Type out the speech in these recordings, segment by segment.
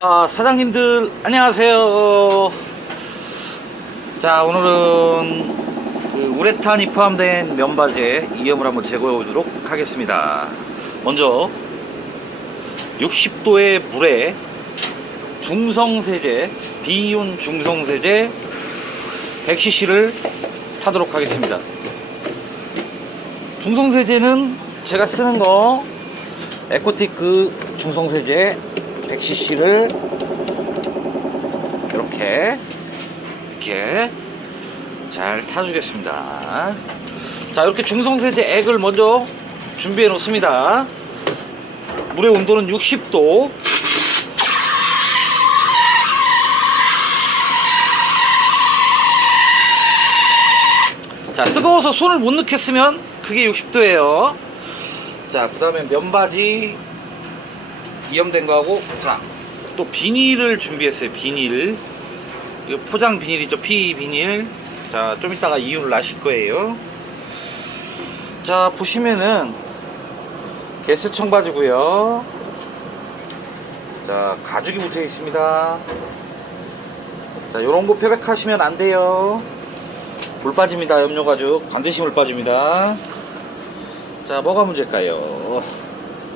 아, 사장님들 안녕하세요. 자 오늘은 그 우레탄이 포함된 면바지에 이염을 한번 제거해 보도록 하겠습니다. 먼저 60도의 물에 중성세제 비이온 중성세제 100cc를 타도록 하겠습니다. 중성세제는 제가 쓰는 거 에코티크 중성세제 100cc를 이렇게 이렇게 잘 타주겠습니다. 자 이렇게 중성세제 액을 먼저 준비해 놓습니다. 물의 온도는 60도. 자 뜨거워서 손을 못 넣겠으면 그게 60도예요. 자 그 다음에 면바지 이염된 거하고 자또 비닐을 준비했어요 비닐. 이거 포장 비닐이죠? 피 비닐. 자 좀 이따가 이유를 아실 거예요. 자 보시면은 게스 청바지고요. 자 가죽이 붙어 있습니다. 자 요런 거 표백하시면 안 돼요. 물 빠집니다 염료 가죽. 반드시 물 빠집니다. 자 뭐가 문제일까요?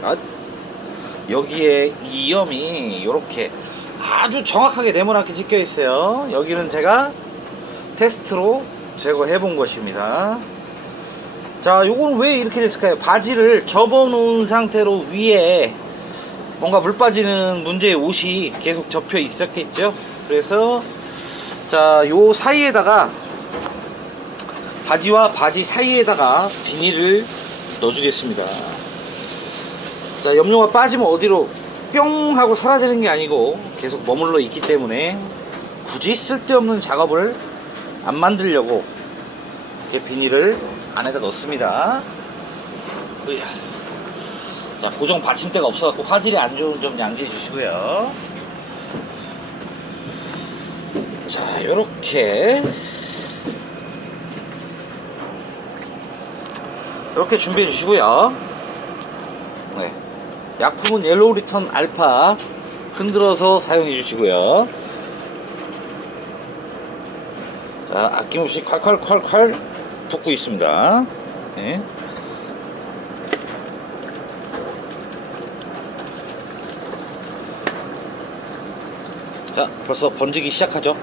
아, 여기에 이염이 이렇게 아주 정확하게 네모나게 찍혀 있어요. 여기는 제가 테스트로 제거해 본 것입니다. 자, 요거는 왜 이렇게 됐을까요? 바지를 접어 놓은 상태로 위에 뭔가 물 빠지는 문제의 옷이 계속 접혀 있었겠죠. 그래서 자, 요 사이에다가 바지와 바지 사이에다가 비닐을 넣어주겠습니다. 자 염료가 빠지면 어디로 뿅 하고 사라지는 게 아니고 계속 머물러 있기 때문에 굳이 쓸데없는 작업을 안 만들려고 이렇게 비닐을 안에다 넣습니다. 자 고정 받침대가 없어갖고 화질이 안 좋은 점 양지해 주시고요 자 요렇게 이렇게 준비해 주시고요 네. 약품은 옐로우 리턴 알파 흔들어서 사용해 주시고요. 자, 아낌없이 콸콸콸콸 붓고 있습니다. 네. 자, 벌써 번지기 시작하죠.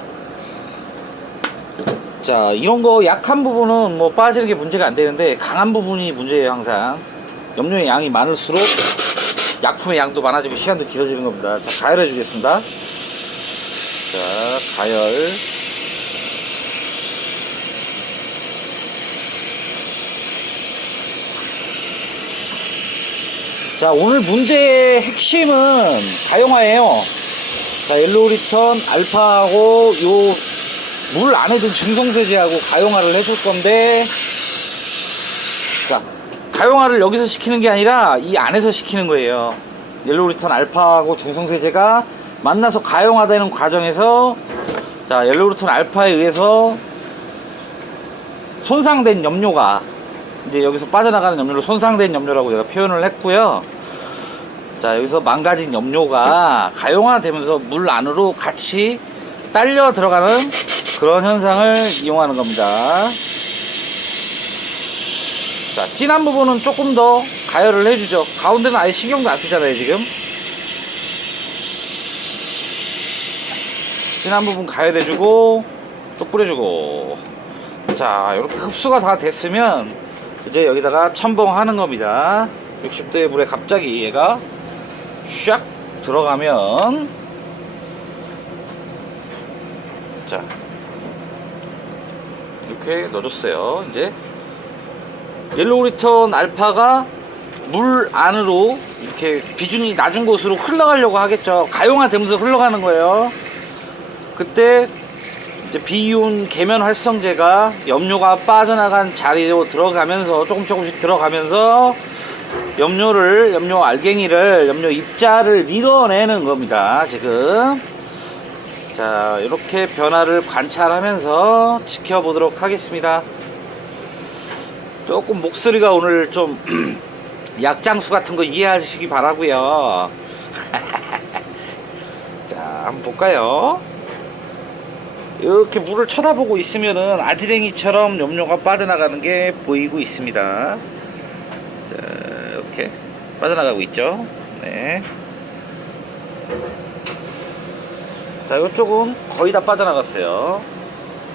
자, 이런 거 약한 부분은 뭐 빠지는 게 문제가 안 되는데 강한 부분이 문제예요, 항상. 염료의 양이 많을수록 약품의 양도 많아지고 시간도 길어지는 겁니다. 자, 가열해 주겠습니다. 자, 가열. 자, 오늘 문제의 핵심은 가용화예요. 자, 옐로우 리턴 알파하고 요 물 안에 든 중성세제하고 가용화를 해줄 건데, 자, 가용화를 여기서 시키는 게 아니라 이 안에서 시키는 거예요. 옐로우 리턴 알파하고 중성세제가 만나서 가용화되는 과정에서 자, 옐로우 리턴 알파에 의해서 손상된 염료가 이제 여기서 빠져나가는 염료를 손상된 염료라고 제가 표현을 했고요. 자, 여기서 망가진 염료가 가용화되면서 물 안으로 같이 딸려 들어가는 그런 현상을 이용하는 겁니다. 자, 진한 부분은 조금 더 가열을 해주죠. 가운데는 아예 신경도 안 쓰잖아요, 지금. 진한 부분 가열해주고, 또 뿌려주고. 자, 이렇게 흡수가 다 됐으면, 이제 여기다가 첨벙하는 겁니다. 60도의 물에 갑자기 얘가 샥 들어가면, 자, 이렇게 넣어줬어요. 이제 옐로우 리턴 알파가 물 안으로 이렇게 비중이 낮은 곳으로 흘러가려고 하겠죠. 가용화되면서 흘러가는 거예요. 그때 비이온 계면 활성제가 염료가 빠져나간 자리로 들어가면서 조금 조금씩 들어가면서 염료를 염료 알갱이를 염료 입자를 밀어내는 겁니다. 지금 자 이렇게 변화를 관찰하면서 지켜보도록 하겠습니다. 조금 목소리가 오늘 좀 약장수 같은 거 이해하시기 바라고요. 자, 한번 볼까요? 이렇게 물을 쳐다보고 있으면은 아지랭이처럼 염료가 빠져나가는 게 보이고 있습니다. 자, 이렇게 빠져나가고 있죠. 네. 자, 이쪽은 거의 다 빠져나갔어요.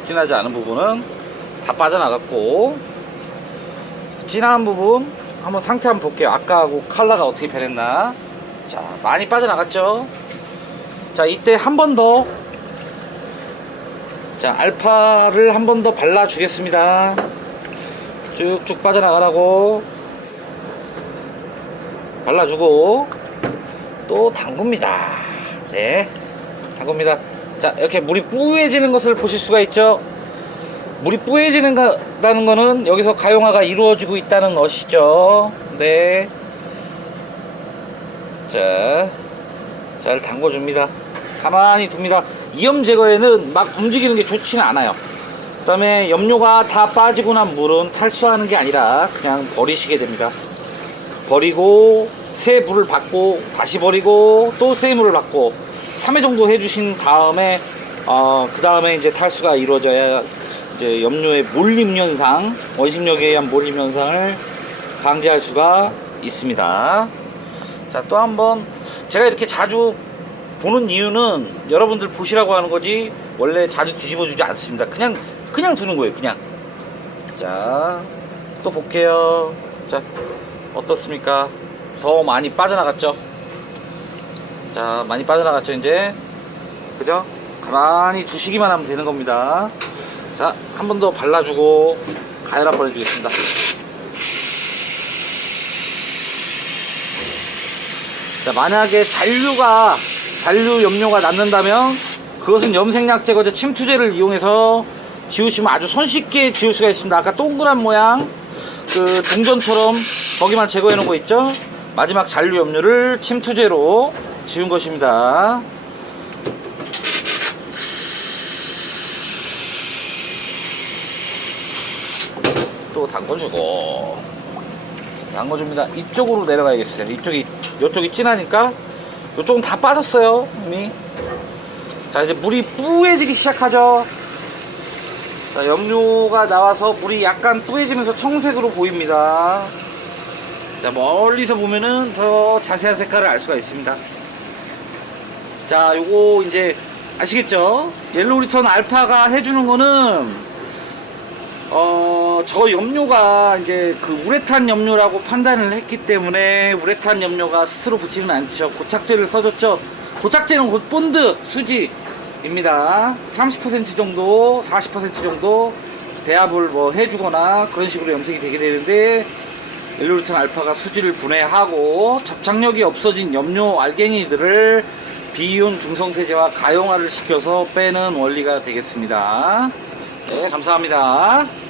진하지 않은 부분은 다 빠져나갔고, 진한 부분 한번 상태 한번 볼게요. 아까하고 컬러가 어떻게 변했나. 자, 많이 빠져나갔죠. 자, 이때 한 번 더. 자, 알파를 한 번 더 발라 주겠습니다. 쭉쭉 빠져나가라고. 발라주고, 또 담굽니다. 네. 담굽니다. 자, 이렇게 물이 뿌얘지는 것을 보실 수가 있죠. 물이 뿌얘지는다는 거는 여기서 가용화가 이루어지고 있다는 것이죠. 네. 자, 잘 담궈줍니다. 가만히 둡니다. 이염 제거에는 막 움직이는 게 좋지는 않아요. 그 다음에 염료가 다 빠지고 난 물은 탈수하는 게 아니라 그냥 버리시게 됩니다. 버리고 새 물을 받고 다시 버리고 또 새 물을 받고 3회 정도 해주신 다음에 어, 그 다음에 이제 탈수가 이루어져야 이제 염료의 몰림 현상, 원심력에 의한 몰림 현상을 방지할 수가 있습니다. 자, 또 한번 제가 이렇게 자주 보는 이유는 여러분들 보시라고 하는 거지 원래 자주 뒤집어 주지 않습니다. 그냥 그냥 두는 거예요. 그냥. 자, 또 볼게요. 자, 어떻습니까? 더 많이 빠져나갔죠? 자, 많이 빠져나갔죠, 이제? 그죠? 가만히 두시기만 하면 되는 겁니다. 자, 한 번 더 발라주고 가열아 버려주겠습니다. 자, 만약에 잔류가, 잔류 염료가 남는다면 그것은 염색약 제거제 침투제를 이용해서 지우시면 아주 손쉽게 지울 수가 있습니다. 아까 동그란 모양, 그 동전처럼 거기만 제거해 놓은 거 있죠? 마지막 잔류 염료를 침투제로 지운 것입니다. 또 담궈주고. 담궈줍니다. 이쪽으로 내려가야겠어요. 이쪽이 이쪽이 진하니까 이쪽은 다 빠졌어요 이미 자 이제 물이 뿌얘지기 시작하죠. 자 염료가 나와서 물이 약간 뿌얘지면서 청색으로 보입니다. 자 멀리서 보면은 더 자세한 색깔을 알 수가 있습니다. 자 요거 이제 아시겠죠? 옐로우 리턴 알파가 해주는 거는 어, 저 염료가 이제 그 우레탄 염료라고 판단을 했기 때문에 우레탄 염료가 스스로 붙지는 않죠. 고착제를 써줬죠. 고착제는 곧 본드 수지입니다. 30% 정도, 40% 정도 배합을 뭐 해주거나 그런 식으로 염색이 되게 되는데 일루르탄 알파가 수지를 분해하고 접착력이 없어진 염료 알게니들을 비이온 중성세제와 가용화를 시켜서 빼는 원리가 되겠습니다. 네, 감사합니다.